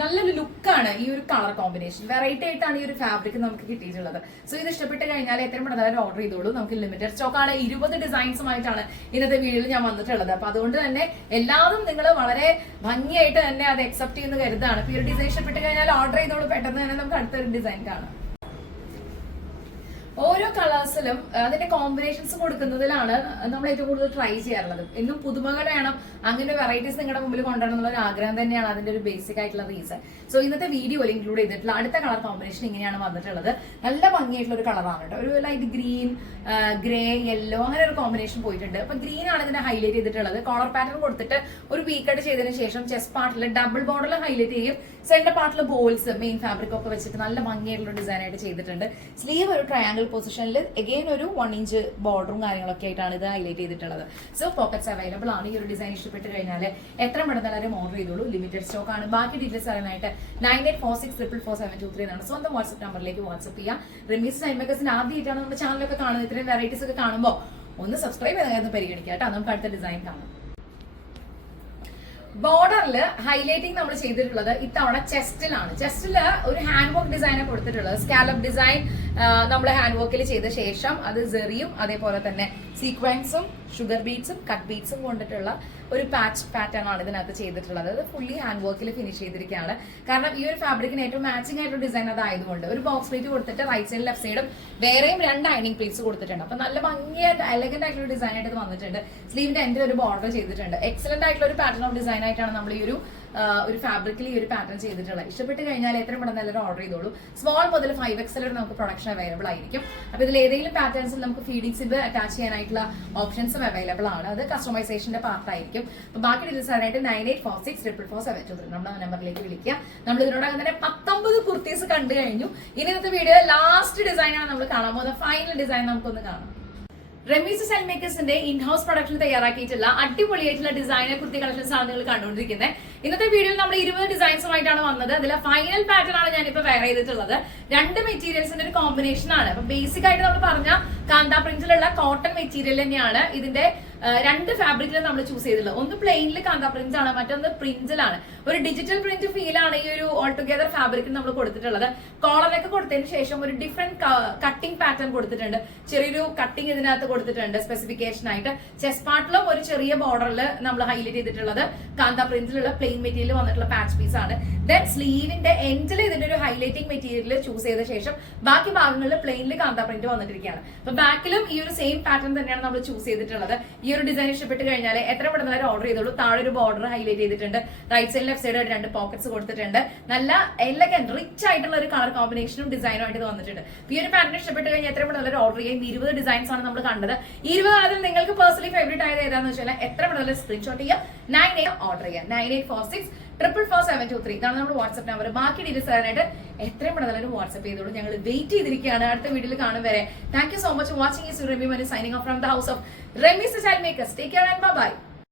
നല്ലൊരു ലുക്കാണ് ഈ ഒരു കളർ കോമ്പിനേഷൻ. വെറൈറ്റി ആയിട്ടാണ് ഈ ഒരു ഫാബ്രിക് നമുക്ക് കിട്ടിയിട്ടുള്ളത്. സോ ഇത് ഇഷ്ടപ്പെട്ട് കഴിഞ്ഞാൽ എത്രയും പെട്ടെന്ന് ഓർഡർ ചെയ്തോളൂ. നമുക്ക് ലിമിറ്റഡ് സ്റ്റോക്ക് ആണ്. 20 ഡിസൈൻസുമായിട്ടാണ് ഇന്നത്തെ വീഡിയോയിൽ ഞാൻ വന്നിട്ടുള്ളത്. അപ്പൊ അതുകൊണ്ട് തന്നെ എല്ലാവരും നിങ്ങൾ വളരെ ഭംഗിയായിട്ട് തന്നെ അത് അക്സെപ്റ്റ് ചെയ്യുന്ന കരുതാണ്. ഈ ഒരു ഡിസൈൻ ഇഷ്ടപ്പെട്ട് കഴിഞ്ഞാൽ ഓർഡർ ചെയ്തോളൂ. പെട്ടെന്ന് തന്നെ നമുക്ക് അടുത്തൊരു ഡിസൈൻ കാണാം. ഓരോ കളേഴ്സിലും അതിന്റെ കോമ്പിനേഷൻസ് കൊടുക്കുന്നതിലാണ് നമ്മൾ ഏറ്റവും കൂടുതൽ ട്രൈ ചെയ്യാറുള്ളത്. എന്നും പുതുമകൾ വേണം, അങ്ങനെ വെറൈറ്റീസ് നിങ്ങളുടെ മുമ്പിൽ കൊണ്ടുവരണം എന്നുള്ള ഒരു ആഗ്രഹം തന്നെയാണ് അതിന്റെ ഒരു ബേസിക് ആയിട്ടുള്ള റീസൺ. സോ ഇന്നത്തെ വീഡിയോയിൽ ഇൻക്ലൂഡ് ചെയ്തിട്ടുള്ള അടുത്ത കളർ കോമ്പിനേഷൻ ഇങ്ങനെയാണ് വന്നിട്ടുള്ളത്. നല്ല ഭംഗിയായിട്ടുള്ള ഒരു കളറാണ് കേട്ടോ. ഒരു ലൈറ്റ് ഗ്രീൻ, ഗ്രേ, യെല്ലോ അങ്ങനെ ഒരു കോമ്പിനേഷൻ പോയിട്ടുണ്ട്. അപ്പൊ ഗ്രീൻ ആണ് ഇതിനെ ഹൈലൈറ്റ് ചെയ്തിട്ടുള്ളത്. കോളർ പാറ്റേൺ കൊടുത്തിട്ട് ഒരു പീക്കട്ട് ചെയ്തതിനു ശേഷം ചെസ്റ്റ് പാർട്ടിൽ ഡബിൾ ബോർഡിൽ ഹൈലൈറ്റ് ചെയ്യും. സെന്റർ പാർട്ടിൽ ബോൾസ് മെയിൻ ഫാബ്രിക് ഒക്കെ വെച്ചിട്ട് നല്ല ഭംഗിയായിട്ടുള്ള ഡിസൈൻ ആയിട്ട് ചെയ്തിട്ടുണ്ട്. സ്ലീവ് ഒരു ട്രയാങ്കിൾ പൊസിഷനിൽ അഗെയിൻ ഒരു 1 ഇഞ്ച് ബോർഡറും കാര്യങ്ങളൊക്കെ ആയിട്ടാണ് ഇത് ഹൈലൈറ്റ് ചെയ്തിട്ടുള്ളത്. സോ പോക്കറ്റ്സ് അവൈലബിൾ ആണ്. ഈ ഒരു ഡിസൈൻ ഇഷ്ടപ്പെട്ട് കഴിഞ്ഞാൽ എത്ര പെട്ടെന്ന് ഓർഡർ ചെയ്തോളൂ. ലിമിറ്റഡ് സ്റ്റോക്ക് ആണ്. ബാക്കി ഡീറ്റെയിൽസ് അറിയാനായിട്ട് 9846444723 എന്നാണ് സ്വന്തം വാട്സ്ആപ്പ് നമ്പറിലേക്ക് വാട്സ്ആപ്പ് ചെയ്യാം. റമീസ് ടൈം മേക്കേഴ്സിന്റെ ആദ്യമായിട്ടാണ് നമ്മുടെ ചാനലൊക്കെ കാണുന്നത്. ഇത്രയും വെറൈറ്റീസ് ഒക്കെ കാണുമ്പോൾ ഒന്ന് സബ്സ്ക്രൈബ് ചെയ്ത് പരിഗണിക്കാം കേട്ടോ. നമുക്ക് അടുത്ത ഡിസൈൻ കാണാം. ബോർഡറിൽ ഹൈലൈറ്റിംഗ് നമ്മൾ ചെയ്തിട്ടുള്ളത് ഇത്തവണ ചെസ്റ്റിലാണ്. ചെസ്റ്റില് ഒരു ഹാൻഡ് വർക്ക് ഡിസൈൻ കൊടുത്തിട്ടുള്ളത്. സ്കാലപ്പ് ഡിസൈൻ നമ്മൾ ഹാൻഡ് വർക്കിൽ ചെയ്ത ശേഷം അത് സെറിയും അതേപോലെ തന്നെ സീക്വൻസും ഷുഗർ ബീഡ്സും കട്ട് ബീഡ്സും കൊണ്ടിട്ടുള്ള ഒരു പാറ്റേൺ ആണ് ഇതിനകത്ത് ചെയ്തിട്ടുള്ളത്. അത് ഫുള്ളി ഹാൻഡ് വർക്കിൽ ഫിനിഷ് ചെയ്തിരിക്കുകയാണ്. കാരണം ഈ ഒരു ഫാബ്രിക്കിന് ഏറ്റവും മാച്ചിങ് ആയിട്ടുള്ള ഡിസൈൻ അതായതുകൊണ്ട് ഒരു ബോക്സ് പ്ലേറ്റ് കൊടുത്തിട്ട് റൈറ്റ് സൈഡ് ലെഫ്റ്റ് സൈഡും വേറെയും 2 അയണിംഗ് പ്ലേറ്റ്സ് കൊടുത്തിട്ടുണ്ട്. അപ്പൊ നല്ല ഭംഗിയായിട്ട് എലഗന്റ് ആയിട്ടുള്ള ഡിസൈൻ ആയിട്ട് ഇത് വന്നിട്ടുണ്ട്. സ്ലീവിന്റെ എൻഡ് ഒരു ബോർഡർ ചെയ്തിട്ടുണ്ട്. എക്സലന്റ് ആയിട്ടുള്ള ഒരു പാറ്റേൺ ഓഫ് ഡിസൈൻ ആയിട്ടാണ് നമ്മൾ ഈ ഒരു ഫാബ്രിക്കിൽ ഈ ഒരു പാറ്റേൺ ചെയ്തിട്ടുള്ളത്. ഇഷ്ടപ്പെട്ട് കഴിഞ്ഞാൽ എത്രയും പെട്ടെന്ന് എല്ലാവരും ഓർഡർ ചെയ്തോളൂ. സ്മോൾ മുതൽ 5XL വരെ നമുക്ക് പ്രൊഡക്ഷൻ അവൈലബിൾ ആയിരിക്കും. അപ്പൊ ഇതിൽ ഏതെങ്കിലും പാറ്റേൺസിൽ നമുക്ക് ഫീഡിംഗ് സിബ് അറ്റാച്ച് ചെയ്യാനായിട്ടുള്ള ഓപ്ഷൻസും അവൈലബിൾ ആണ്. അത് കസ്റ്റമൈസേഷന്റെ പാർട്ട് ആയിരിക്കും. അപ്പൊ ബാക്കി ഡീറ്റെയിൽസ് ആയിട്ട് 9846444723 നമ്മുടെ നമ്പറിലേക്ക് വിളിക്കുക. നമ്മൾ ഇതിനോടകം തന്നെ 19 കുർത്തീസ് കണ്ടു കഴിഞ്ഞു. ഇനി ഇന്നത്തെ വീഡിയോ ലാസ്റ്റ് ഡിസൈൻ ആണ് നമ്മൾ കാണാൻ പോകുന്നത്. ഫൈനൽ ഡിസൈൻ നമുക്കൊന്ന് കാണാം. റമീസ് സ്റ്റൈൽ മേക്കേഴ്സിന്റെ ഇൻഹൗസ് പ്രൊഡക്ഷൻ തയ്യാറാക്കിയിട്ടുള്ള അടിപൊളിയായിട്ടുള്ള ഡിസൈനർ കുർത്തി കളക്ഷൻസ് ആണ് നിങ്ങൾ കണ്ടുകൊണ്ടിരിക്കുന്നത്. ഇന്നത്തെ വീഡിയോയിൽ നമ്മൾ 20 ഡിസൈൻസുമായിട്ടാണ് വന്നത്. അതിലെ ഫൈനൽ പാറ്റേൺ ആണ് ഞാനിപ്പോ വെയർ ചെയ്തിട്ടുള്ളത്. 2 മെറ്റീരിയൽസിന്റെ ഒരു കോമ്പിനേഷൻ ആണ്. അപ്പൊ ബേസിക് ആയിട്ട് നമ്മൾ പറഞ്ഞ കാന്ത പ്രിന്റിലുള്ള കോട്ടൺ മെറ്റീരിയൽ തന്നെയാണ് ഇതിന്റെ 2 ഫാബ്രിക്കിലും നമ്മൾ ചൂസ് ചെയ്തിട്ടുള്ളത്. ഒന്ന് പ്ലെയിനിൽ കാന്ത പ്രിന്റ് ആണ്, മറ്റൊന്ന് പ്രിന്റിലാണ്. ഒരു ഡിജിറ്റൽ പ്രിന്റ് ഫീൽ ആണ് ഈ ഒരു ഓൾ ടുഗദർ ഫാബ്രിക്കിൽ നമ്മൾ കൊടുത്തിട്ടുള്ളത്. കോളറൊക്കെ കൊടുത്തതിന് ശേഷം ഒരു ഡിഫറെന്റ് കട്ടിംഗ് പാറ്റേൺ കൊടുത്തിട്ടുണ്ട്. ചെറിയൊരു കട്ടിംഗ് ഇതിനകത്ത് കൊടുത്തിട്ടുണ്ട് സ്പെസിഫിക്കേഷൻ ആയിട്ട്. ചെസ്റ്റ് പാർട്ടിലും ഒരു ചെറിയ ബോർഡറിൽ നമ്മൾ ഹൈലൈറ്റ് ചെയ്തിട്ടുള്ളത് കാന്ത പ്രിന്റിലുള്ള പ്ലെയിൻ മെറ്റീരിയൽ വന്നിട്ടുള്ള പാച്ച് പീസ് ആണ്. ദെൻ സ്ലീവിന്റെ എൻഡിൽ ഇതിന്റെ ഒരു ഹൈലൈറ്റിംഗ് മെറ്റീരിയൽ ചൂസ് ചെയ്ത ശേഷം ബാക്കി ഭാഗങ്ങളിൽ പ്ലെയിനിൽ കാന്ത പ്രിന്റ് വന്നിട്ടിരിക്കുകയാണ്. അപ്പൊ ബാക്കിലും ഈ ഒരു സെയിം പാറ്റേൺ തന്നെയാണ് നമ്മൾ ചൂസ് ചെയ്തിട്ടുള്ളത്. ഈ ഒരു ഡിസൈൻ ഇഷ്ടപ്പെട്ട് കഴിഞ്ഞാൽ എത്ര പെട്ടെന്ന് ഓർഡർ ചെയ്തോളൂ. താഴെ ഒരു ബോർഡർ ഹൈലൈറ്റ് ചെയ്തിട്ടുണ്ട്. Right side left side 2 pockets കൊടുത്തിട്ടുണ്ട്. നല്ല എലഗന്റ് റിച്ച് ആയിട്ടുള്ള ഒരു കളർ കോമ്പിനേഷനും ഡിസൈനും ആയിട്ട് വന്നിട്ടുണ്ട്. ഈ ഒരു പാറ്റേൺ ഇഷ്ടപ്പെട്ട് കഴിഞ്ഞാൽ എത്ര പെട്ടെന്ന് ഓർഡർ ചെയ്യാം. 20 ഡിസൈൻസ് ആണ് നമ്മൾ കണ്ടത്. 20 അതിൽ നിങ്ങൾക്ക് പേഴ്സണലി ഫേവറേറ്റ് ആയത് ഏതാണെന്ന് വെച്ചാൽ എത്ര പെട്ടെന്ന് സ്ക്രീൻഷോട്ട് ചെയ്യാം. 98 ഓർഡർ ചെയ്യാം. 9846444723 ഇതാണ് നമ്മുടെ വാട്സ്ആപ്പ് നമ്പർ. ബാക്കി ഡീറ്റെയിൽസ് തരാനായിട്ട് എത്രയും പെട്ടെന്ന് വാട്സ്ആപ്പ് ചെയ്തോളൂ. ഞങ്ങൾ വെയിറ്റ് ചെയ്തിരിക്കുകയാണ്. അടുത്ത വീഡിയോയിൽ കാണും വരെ thank you so much for watching. Is Remi Mani signing off from the house of Ramees style makers. Take care and by.